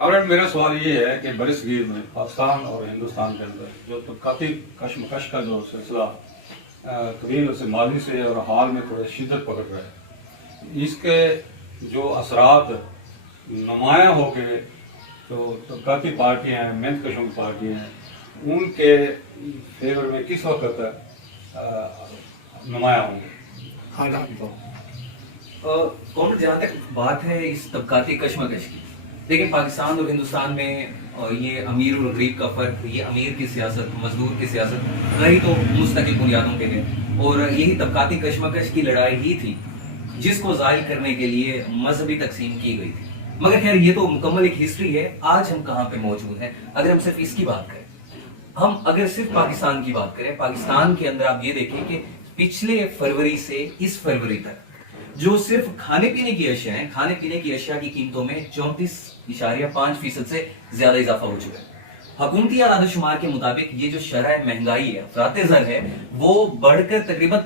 और मेरा सवाल ये है कि बरसगीर में पाकिस्तान और हिंदुस्तान के अंदर जो तबकाती कशमकश का जो सिलसिला तवील से माजी से और हाल में थोड़े शिद्दत पकड़ रहा है, इसके जो असरात नुमाया हो के जो तबकाती पार्टियाँ हैं, मेहनत कशों की पार्टियाँ हैं, उनके फेवर में किस वक्त नुमाया होंगे? कौन जहाँ तक बात है इस तबकाती कशमकश की, देखिए पाकिस्तान और हिंदुस्तान में ये अमीर और गरीब का फर्क, ये अमीर की सियासत, मजदूर की सियासत रही तो मुस्तकिल बुनियादों पे है, और यही तबकाती कशमकश की लड़ाई ही थी जिसको जाहिर करने के लिए मजहबी तकसीम की गई थी। मगर खैर ये तो मुकम्मल एक हिस्ट्री है। आज हम कहाँ पे मौजूद हैं अगर हम सिर्फ इसकी बात करें, हम अगर सिर्फ पाकिस्तान की बात करें, पाकिस्तान के अंदर आप ये देखें कि पिछले फरवरी से इस फरवरी तक जो सिर्फ खाने पीने की अशिया है, खाने पीने की अशिया की कीमतों में 34.5% से ज्यादा इजाफा हो चुका है। हुकूमती आदादोशुमार के मुताबिक ये जो शरह महंगाई है, अफराते ज़र है, वो बढ़कर तकरीबन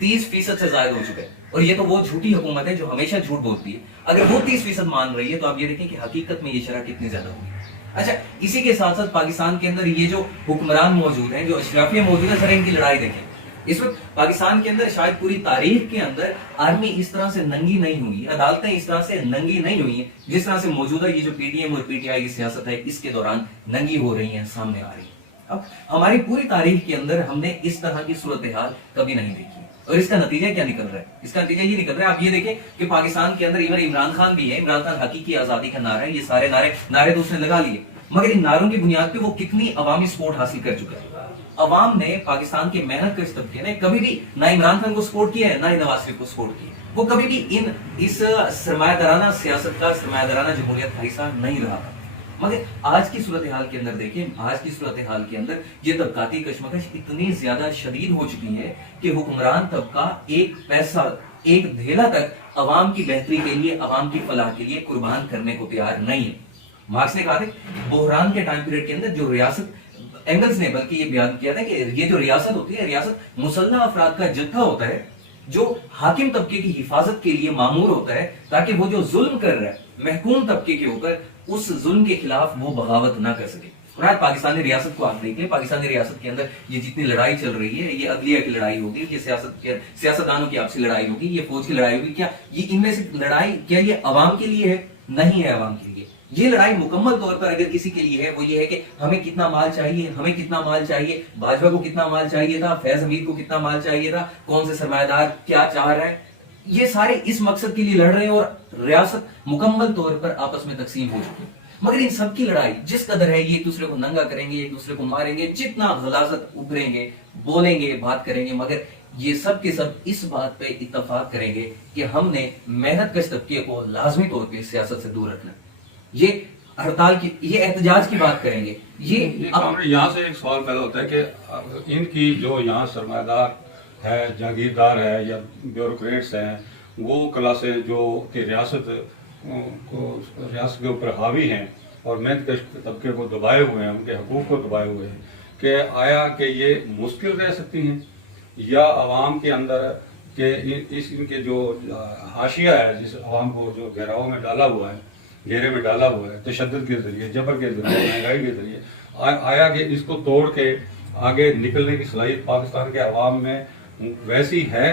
30% से ज्यादा हो चुका है। और ये तो वो झूठी हुकूमत है जो हमेशा झूठ बोलती है। अगर वो 30% मान रही है तो आप ये देखें कि हकीकत में ये शरह कितनी ज्यादा होगी। अच्छा, इसी के साथ साथ पाकिस्तान के अंदर ये जो हुक्मरान मौजूद हैं, जो अशराफिया मौजूद है, सर इनकी लड़ाई देखें। इस वक्त पाकिस्तान के अंदर शायद पूरी तारीख के अंदर आर्मी इस तरह से नंगी नहीं हुई, अदालतें इस तरह से नंगी नहीं हुई हैं जिस तरह से मौजूदा ये जो पीटीएम और पीटीआई की सियासत है इसके दौरान नंगी हो रही है, सामने आ रही है। अब हमारी पूरी तारीख के अंदर हमने इस तरह की सूरत हाल कभी नहीं देखी। और इसका नतीजा क्या निकल रहा है? इसका नतीजा ये निकल रहा है, आप ये देखें कि पाकिस्तान के अंदर इवन इमरान खान भी है। इमरान खान हकीकी आजादी का नारा है, ये सारे नारे तो उसने लगा लिए, मगर इन नारों की बुनियाद पे वो कितनी अवामी सपोर्ट हासिल कर चुका है? अवाम ने, पाकिस्तान के मेहनत कश तबके ने कभी भी ना इमरान खान को सपोर्ट किया है, ना ही नवाज शरीफ को सपोर्ट किया है। वो कभी भी इस सरमायादाराना सियासत का, सरमायादाराना जमहूरियत का हिस्सा नहीं रहा था। मगर आज की सूरत हाल के अंदर देखिए, आज की सूरत हाल के अंदर ये तबकाती कशमकश इतनी ज्यादा शदीद हो चुकी है कि हुक्मरान तबका एक पैसा, एक धेला तक अवाम की बेहतरी के लिए, अवाम की फलाह के लिए कुर्बान करने को तैयार नहीं है। मार्क्स ने कहा था बहरान के टाइम पीरियड के अंदर जो रियासत, एंगल्स ने बल्कि ये बयान किया था कि ये जो रियासत होती है, रियासत मुसल्लह अफराद का जत्था होता है जो हाकिम तबके की हिफाजत के लिए मामूर होता है, ताकि वो जो जुल्म कर रहा है महकूम तबके के ऊपर, उस जुल्म के खिलाफ वो बगावत ना कर सके। और आज पाकिस्तानी रियासत को आप देखिए, पाकिस्तानी रियासत के अंदर ये जितनी लड़ाई चल रही है, ये अदलिया की लड़ाई होगी, ये सियासतदानों की आपसी लड़ाई होगी, ये फौज की लड़ाई होगी, क्या ये इनमें से लड़ाई क्या ये अवाम के लिए है? नहीं है अवाम के लिए। ये लड़ाई मुकम्मल तौर पर अगर किसी के लिए है, वो ये है कि हमें कितना माल चाहिए, हमें कितना माल चाहिए, भाजपा को कितना माल चाहिए था, फैज हमीद को कितना माल चाहिए था, कौन से सरमायादार क्या चाह रहा है, ये सारे इस मकसद के लिए लड़ रहे हैं और रियासत मुकम्मल तौर पर आपस में तकसीम हो चुकी है। मगर इन सब की लड़ाई जिस कदर है, ये एक दूसरे को नंगा करेंगे, एक दूसरे को मारेंगे, जितना गलाजत उभरेंगे, बोलेंगे, बात करेंगे, मगर ये सब के सब इस बात पे इत्तफाक करेंगे कि हमने मेहनत कश तबके को लाजमी तौर पर सियासत से दूर रखना। ये हड़ताल की, ये एहतजाज की बात करेंगे। ये यहाँ से एक सवाल पैदा होता है कि इनकी जो यहाँ सरमायादार है, जागीरदार है या ब्यूरोक्रेट्स हैं, वो क्लासें जो कि रियासत के ऊपर हावी हैं और मेहनत कश तबके को दबाए हुए हैं, उनके हकूक़ को दबाए हुए हैं, कि आया कि ये मुश्किल रह सकती हैं या आवाम के अंदर के इनके जो हाशिया है, जिस आवाम को जो घेराव में डाला हुआ है, घेरे में डाला हुआ है तशद्दुद के जरिए, जबर के जरिए, महंगाई के जरिए, आया कि इसको तोड़ के आगे निकलने की सलाहियत पाकिस्तान के अवाम में वैसी है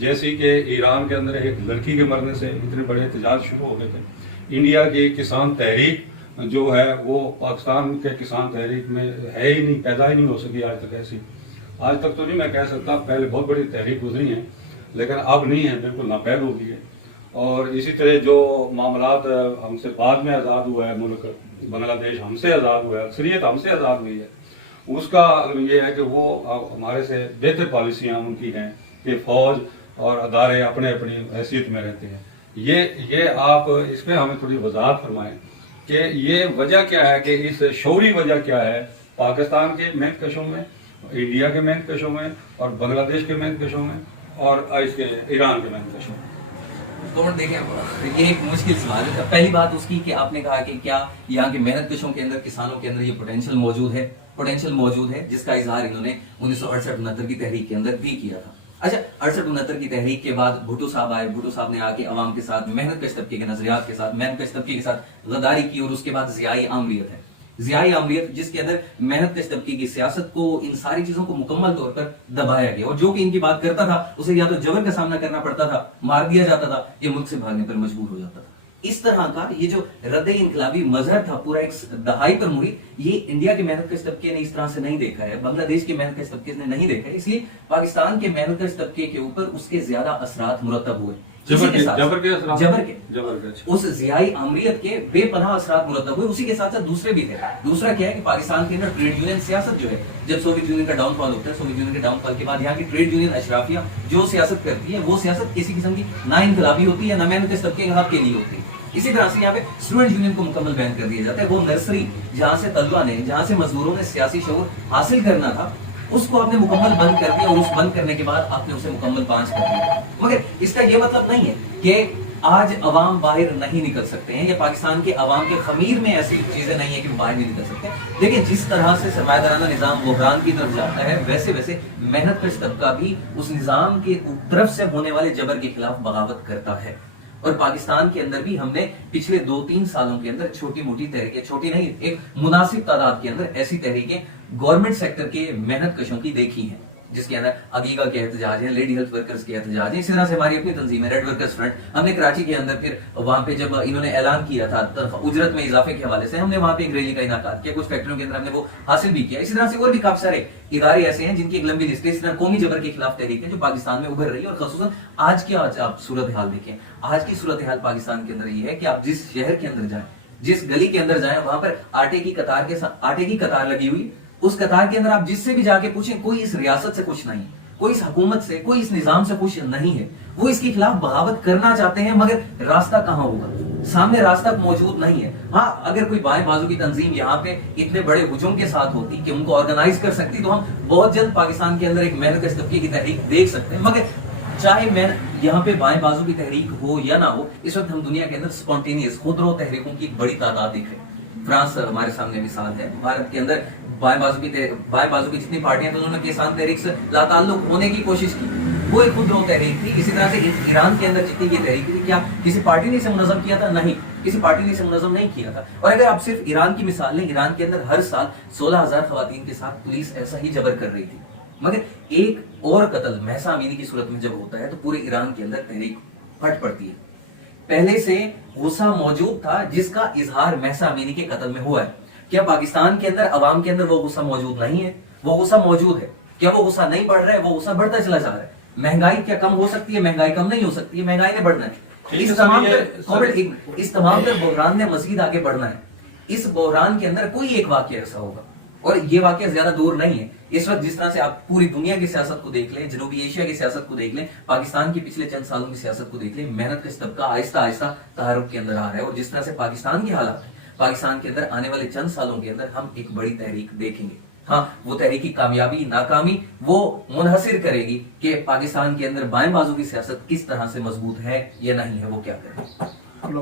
जैसी कि ईरान के अंदर एक लड़की के मरने से इतने बड़े एहतजाज शुरू हो गए थे। इंडिया की किसान तहरीक जो है वो पाकिस्तान के किसान तहरीक में है ही नहीं, पैदा ही नहीं हो सकी आज तक। ऐसी आज तक तो नहीं मैं कह सकता, पहले बहुत बड़ी तहरीक गुजरी है लेकिन अब नहीं है, बिल्कुल नापैद हो गई है। और इसी तरह जो मामलात हमसे बाद में आज़ाद हुआ है मुल्क, बांग्लादेश हमसे आज़ाद हुआ है, अक्सरियत हमसे आज़ाद हुई है, उसका ये है कि वो हमारे से बेहतर पॉलिसियाँ उनकी हैं कि फ़ौज और अदारे अपने अपनी हैसियत में रहते हैं। ये आप इस पर हमें थोड़ी वजाहत फरमाएं कि ये वजह क्या है, कि इस शौरी वजह क्या है पाकिस्तान के मेहनत कशों में, इंडिया के मेहनत कशों में, और बांग्लादेश के मेहनत कशों में, और इसके ईरान के मेहनत कशों में। तो देखें, ये एक मुश्किल सवाल है। पहली बात उसकी कि आपने कहा कि क्या यहाँ के मेहनत कशों के अंदर, किसानों के अंदर ये पोटेंशियल मौजूद है, जिसका इजहार इन्होंने 1968-69 की तहरीक के अंदर भी किया था। अच्छा, 68-69 की तहरीक के बाद भुट्टो साहब आए, भुट्टो साहब ने आके अवाम के साथ मेहनत कश तबके के नजरियात के साथ, मेहनत कश तबके के साथ गद्दारी की, और उसके बाद ज़ियाई आमरीत है, ज़ियाई आमरीत जिसके अंदर मेहनत कश तबके की सियासत को, इन सारी चीजों को मुकम्मल तौर पर दबाया गया, और जो कि इनकी बात करता था उसे या तो जबर का सामना करना पड़ता था, मार दिया जाता था, या मुल्क से भागने पर मजबूर हो जाता था। इस तरह का ये जो रद्द इनकलाबी मजहर था पूरा एक दहाई पर मुड़ी, ये इंडिया के मेहनत कश तबके ने इस तरह से नहीं देखा है, बांग्लादेश के मेहनत कश तबके ने नहीं देखा है, इसलिए पाकिस्तान के मेहनत कश तबके के ऊपर उसके ज्यादा असरात मुरतब हुए। जबर के उस ज़ियाई आमरीत के बेपनाह असरात मुरतब हुए। उसी के साथ साथ दूसरे भी थे। दूसरा क्या है कि पाकिस्तान के अंदर ट्रेड यूनियन सियासत जो है, जब सोवियत यूनियन का डाउनफॉल होता है, सोवियत यूनियन के डाउनफॉल के बाद यहाँ की ट्रेड यूनियन अशराफिया जो सियासत करती है, वो सियासत किसी किस्म की ना इनकलाबी होती है, ना मेहनत कश तबके के लिए होती है। इसी तरह से यहाँ पे स्टूडेंट यूनियन को मुकम्मल बैन कर दिया जाता है। वो नर्सरी जहाँ से तलबा ने, जहाँ से मजदूरों ने सियासी शऊर हासिल करना था, उसको आपने मुकम्मल बंद कर दिया, और उस बंद करने के बाद आपने उसे मुकम्मल बांझ कर दिया। मगर इसका ये मतलब नहीं है कि आज अवाम बाहर नहीं निकल सकते हैं, या पाकिस्तान के अवाम के खमीर में ऐसी चीजें नहीं है कि वो बाहर नहीं निकल सकते। देखिए, जिस तरह से सरमायादाराना निजाम बुहरान की तरफ जाता है, वैसे वैसे मेहनत कश तबका भी उस निजाम के तरफ से होने वाले जबर के खिलाफ बगावत करता है। और पाकिस्तान के अंदर भी हमने पिछले 2-3 सालों के अंदर छोटी मोटी तहरीकें, छोटी नहीं, एक मुनासिब तादाद के अंदर ऐसी तहरीकें गवर्नमेंट सेक्टर के मेहनत कशों की देखी हैं, जिसके अंदर अगीगा के एहतजाज है, लेडी हेल्थ वर्कर्स के एहतजाज है। इसी तरह से हमारी अपनी तंजीम है रेड वर्कर्स फ्रंट। हमने कराची के अंदर फिर वहां पे जब इन्होंने ऐलान किया था उजरत में इजाफे के हवाले से, हमने वहां पे एक रैली का इनाकाद किया, कुछ फैक्ट्रियों के अंदर हमने वो हासिल भी किया। इसी तरह से और भी काफी सारे इदारे ऐसे हैं जिनकी एक लंबी लिस्ट है। इस तरह कौमी जबर के खिलाफ तहरीक है जो पाकिस्तान में उभर रही है, और खसूसन आज की आप सूरत हाल देखें, आज की सूरत हाल पाकिस्तान के अंदर ये है कि आप जिस शहर के अंदर जाए, जिस गली के अंदर जाए, वहां पर आटे की कतार लगी हुई, उस कतार के अंदर आप जिससे भी जाके पूछें, कोई इस रियासत से खुश नहीं, कोई इस हुकूमत से, कोई इस निजाम से खुश नहीं है। वो इसके खिलाफ बगावत करना चाहते हैं, मगर रास्ता कहां होगा, सामने रास्ता मौजूद नहीं है। हाँ, अगर कोई बाएं बाजू की तंजीम यहाँ पे इतने बड़े हुजूम के साथ होती कि उनको ऑर्गेनाइज कर सकती, तो हम बहुत जल्द पाकिस्तान के अंदर एक मेहनत कश तबके की तहरीक देख सकते हैं। मगर चाहे मैं यहाँ पे बाएं बाजू की तहरीक हो या ना हो, इस वक्त हम दुनिया के अंदर स्पॉन्टेनियस खुदरो तहरीकों की एक बड़ी तादाद देख रहे हैं। फ्रांस हमारे सामने मिसाल है। भारत के अंदर बाएं बाजू की जितनी पार्टियां थी, उन्होंने किसान तहरीक से लाताल्लुक होने की कोशिश की, वो एक खुदरो तहरीक थी। इसी तरह से ईरान के अंदर जितनी ये तहरीक थी, क्या किसी पार्टी ने इसे मुनज़्ज़म किया था? नहीं, किसी पार्टी ने इसे मुनज़्ज़म नहीं किया था। और अगर आप सिर्फ ईरान की मिसाल लें, ईरान के अंदर हर साल 16,000 खवातीन के साथ पुलिस ऐसा ही जबर कर रही थी। मगर एक और कत्ल महसा अमीनी की सूरत में जब होता है, तो पूरे ईरान के अंदर तहरीक फट पड़ती है। पहले से गुस्सा मौजूद था जिसका इजहार महसा अमीनी के कत्ल में हुआ है। क्या पाकिस्तान के अंदर अवाम के अंदर वो गुस्सा मौजूद नहीं है? वो गुस्सा मौजूद है। क्या वो गुस्सा नहीं बढ़ रहा है? वो गुस्सा बढ़ता चला जा रहा है। महंगाई क्या कम हो सकती है? महंगाई कम नहीं हो सकती है, महंगाई ने बढ़ना है। इस तमाम तर बहरान ने मजीद आगे बढ़ना है। इस बहरान के अंदर कोई एक वाकया ऐसा होगा, और ये वाकया ज्यादा दूर नहीं है। इस वक्त जिस तरह से आप पूरी दुनिया की सियासत को देख लें, जनूबी एशिया की सियासत को देख लें, पाकिस्तान की पिछले चंद सालों की सियासत को देख लें, मेहनत कश तबका आहिस्ता आहिस्ता तहारुक के अंदर आ रहा है। और जिस तरह से पाकिस्तान की हालात है, पाकिस्तान के अंदर आने वाले चंद सालों के अंदर हम एक बड़ी तहरीक देखेंगे। हाँ, वो तहरीक की कामयाबी नाकामी वो मुनहसिर करेगी कि पाकिस्तान के अंदर बाएं बाजू की सियासत किस तरह से मजबूत है या नहीं है, वो क्या करें।